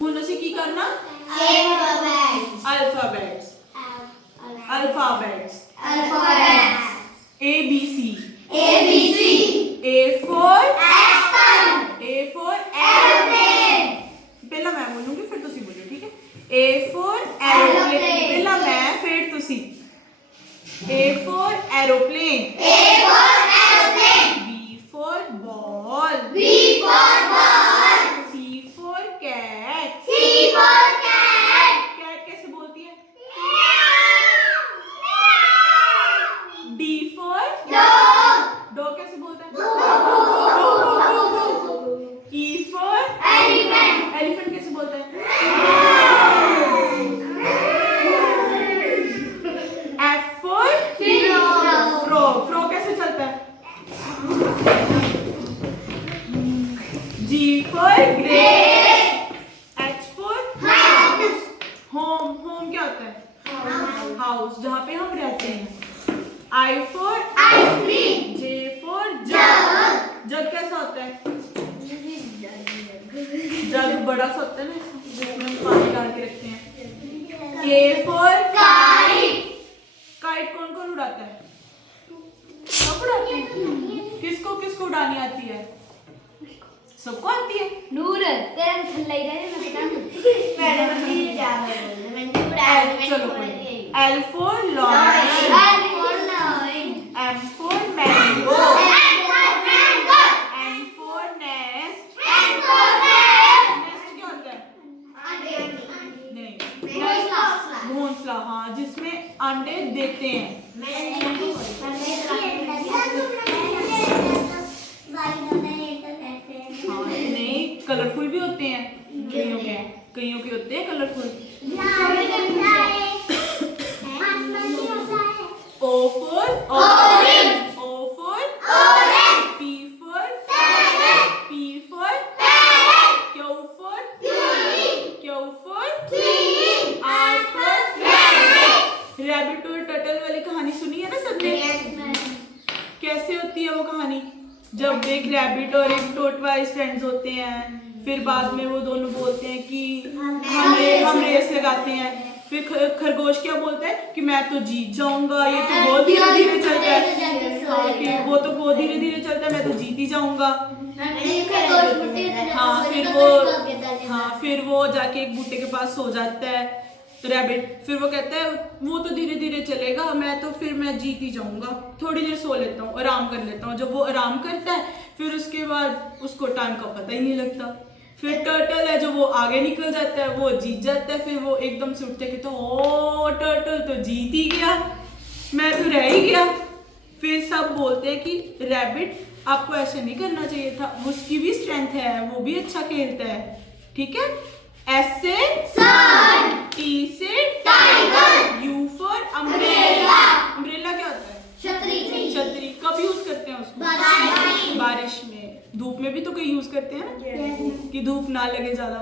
दोनों से की करना alphabets alphabets alphabets A B C ABC A for apple airplane पहला मैं बोलूंगी फिर तुसी बोलियो, ठीक है? A for aeroplane, पहला मैं फिर तुसी। A for aeroplane A for aeroplane B for ball B for ball C for cat C for cat cat कैसे बोलती है? D for dog कैसे बोलता है? E for elephant कैसे बोलता है? F for frog कैसे चलता है? G for grape H for home क्या होता है? हाउस जहाँ पे हम रहते हैं। I for ice cream J for जग कैसा होता है? जग बड़ा सा होता है ना, जिसमें हम पानी डाल के रखते हैं। K for काइट कौन कौन उड़ाता है? सब उड़ाते हैं। किसको किसको उड़ानी आती है? सबको आती है। नूर तेरा थल्ला ही रहे मैं बता पहले बंदी ज्यादा बोल मैंने चलो L for lion M for mango N for nest nest क्या होता है? नहीं घोंसला, हाँ, जिसमें अंडे देते हैं। हाँ, नहीं, कलरफुल भी होते हैं, कईयों के होते हैं colourful. O for orange O for P for P for Q for R for rabbit और टर्टल वाली कहानी सुनी है ना सबने? कैसे होती है वो कहानी? जब एक रैबिट और एक टोर्टवाइज फ्रेंड्स होते हैं, फिर बाद में वो दोनों बोलते हैं कि हम रेस लगाते हैं। फिर खरगोश क्या बोलता है कि मैं तो जीत जाऊंगा, ये तो बहुत धीरे धीरे चलता है। हाँ, कि वो तो बहुत धीरे धीरे चलता है, मैं तो जीत ही जाऊंगा। फिर वो जाके एक बूटे के पास सो जाता है रैबिट। फिर वो कहता है वो तो धीरे धीरे चलेगा, मैं जीत ही जाऊंगा, थोड़ी देर सो लेता हूँ, आराम कर लेता हूँ। जब वो आराम करता है फिर उसके बाद उसको टाइम का पता ही नहीं लगता। फिर टर्टल है जो वो आगे निकल जाता है, वो जीत जाता है। फिर वो एकदम से उठते कहते ओ टर्टल तो जीत ही गया, मैं तो रह ही गया। फिर सब बोलते हैं कि रैबिट आपको ऐसे नहीं करना चाहिए था, उसकी भी स्ट्रेंथ है, वो भी अच्छा खेलता है, ठीक है? S से sun T से tiger U for umbrella umbrella क्या होता है? छतरी। कब यूज करते हैं उसको? बारिश में। धूप में भी तो कहीं यूज करते हैं ना, कि धूप ना लगे ज्यादा।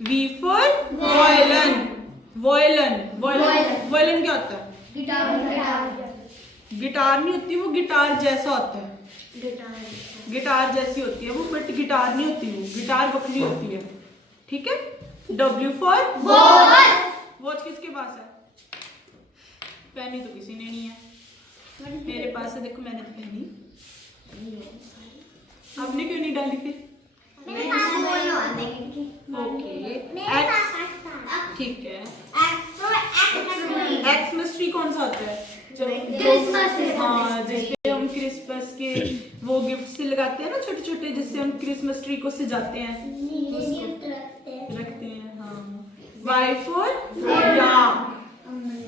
V for violin क्या होता है? गिटार नहीं होती वो, गिटार जैसा होता है, गिटार जैसी होती है वो, बट गिटार नहीं होती वो, गिटार बकरी होती है, ठीक है? W for वॉच किसके पास है? पहनी तो किसी ने नहीं है, मेरे पास है, देखो मैंने तो पहनी। आपने क्यों नहीं डाली फिर? ओके X, ठीक है। एक्समस ट्री कौन सा होता है? हाँ, जिसपे हम क्रिसमस के वो गिफ्ट से लगाते हैं ना, छोटे छोटे, जिससे हम क्रिसमस ट्री को सजाते हैं, रखते हैं। हाँ। Y for yak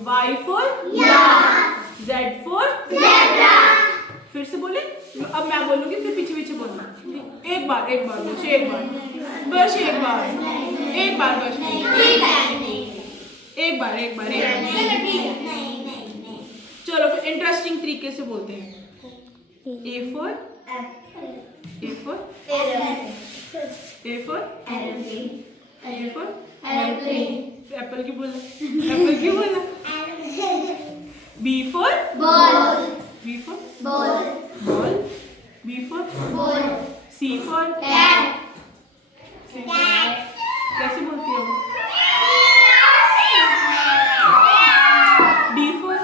Y for Z for फिर से बोले, अब मैं बोलूंगी फिर पीछे पीछे बोलना। एक बार बस एक बार चलो फिर इंटरेस्टिंग तरीके से बोलते हैं। A for एप्पल क्यों बोला? B for ball B for C for cat कैसे बोलती हो? डी फॉर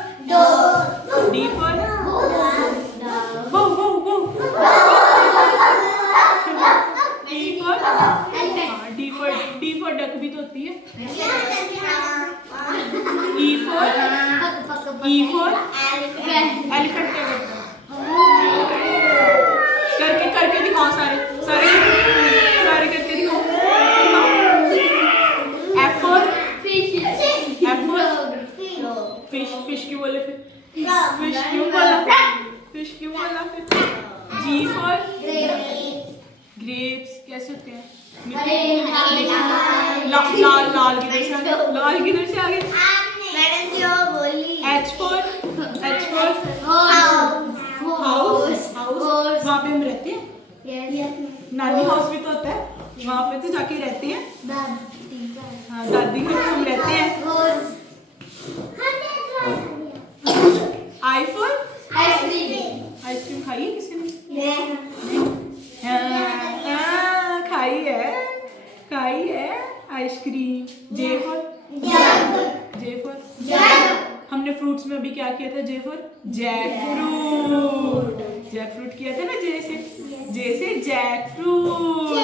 डी फॉर वो डी फॉर डक भी तो होती है। ई फॉर एलिफेंट क्या करता है? करके दिखाओ सारे करके दिखाओ। एफ फॉर फिश क्यों बोले फिर? फिश क्यों बोला फिर? जी फॉर ग्रेप्स कैसे होते हैं? लाल किधर से आ गए? मैडम जो बोली। H for house. वहाँ पे हम रहते हैं। नानी हाउस भी तो होता है, वहाँ पे तो जाके रहते हैं। हाँ, दादी घर हम रहते हैं। आई फॉर आइसक्रीम खाई है किसी ने? खाई है आइसक्रीम। जे फॉर हमने फ्रूट्स में अभी क्या किया था? जे फॉर जैक फ्रूट किया था ना। जे से जैक फ्रूट।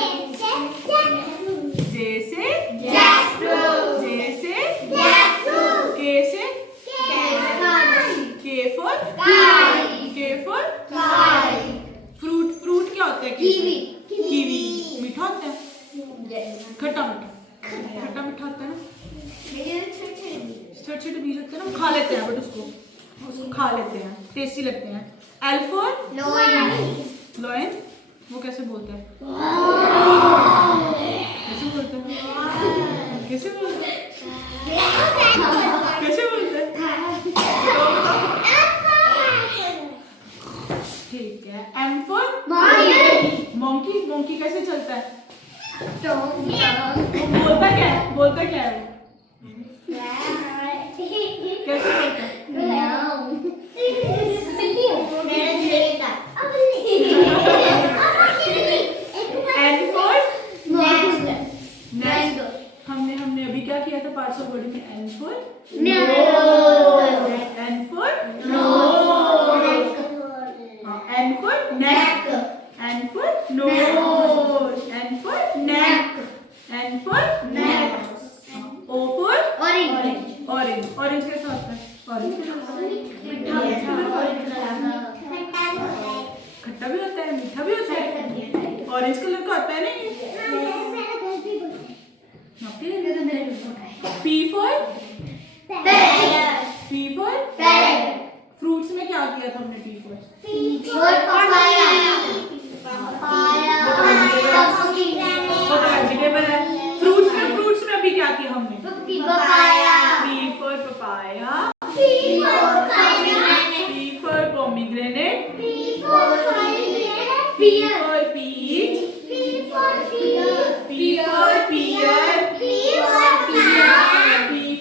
के फॉर फ्रूट क्या होता है? कीवी मीठा होता है, खट्टा मीठा होता है ना। छोटे बीज होते हैं ना, खा लेते हैं, बट उसको खा लेते हैं, टेस्टी लगते हैं। L for lion. वो कैसे बोलते हैं? कैसे बोलते हैं? ठीक है। एम फॉर मोंकी कैसे चलता है? बोलता क्या है? कैसे बोलता है? एन फॉर हमने अभी क्या किया था पार्ट्स ऑफ बॉडी में? N for N for neck. N for nose. N for neck. O for orange कैसा होता है? खट्टा भी होता है, मीठा भी होता है, ऑरेंज कलर का होता है ना ये। पी फॉर फ्रूट्स में क्या किया था हमने? पी फॉर वो तो वेजिटेबल है। फ्रूट्स में अभी क्या किया हमने? P for papaya. P for pomegranate. P for peach. P for pear. P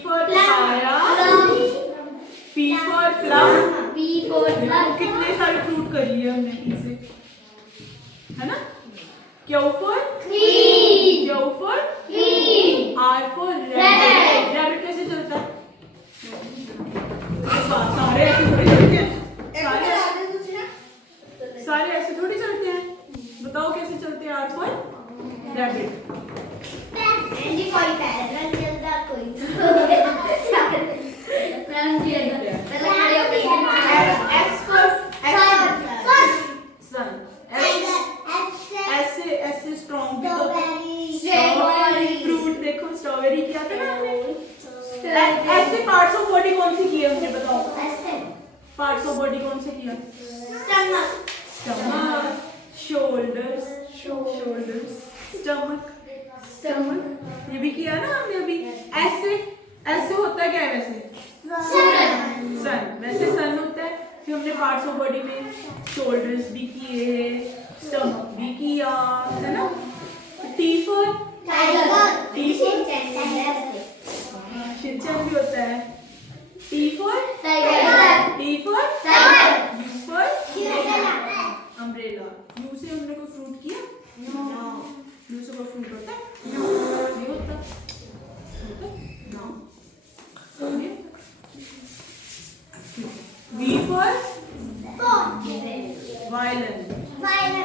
for papaya. P for plum. कितने सारे फ्रूट कर लिए हमने पी से, है ना? Q for R for rabbit कैसे चलता है? सारे ऐसे थोड़ी चलते हैं। सारे ऐसे थोड़ी चलते हैं। बताओ कैसे चलते हैं? R for rabbit. ऐसे स्ट्रॉन्ग भी तो फ्रूट देखो, स्ट्रॉबेरी किया था ना हमने। ऐसे पार्ट्स ऑफ बॉडी कौन से किए हमने? बताओ पार्ट्स ऑफ बॉडी कौन से किया? स्टमक, शोल्डर्स, स्टमक, ये भी किया ना हमने अभी। ऐसे होता क्या है वैसे? सन। वैसे सन होता है। फिर हमने पार्ट्स ऑफ बॉडी में शोल्डर्स भी किए, स्टमक भी किया, है ना? टी फॉर शिनचैन भी होता है। T for umbrella. यू से हमने कोई फ्रूट किया? यू से कोई फ्रूट होता है? नहीं होता। और कौन वायलिन। वायलिन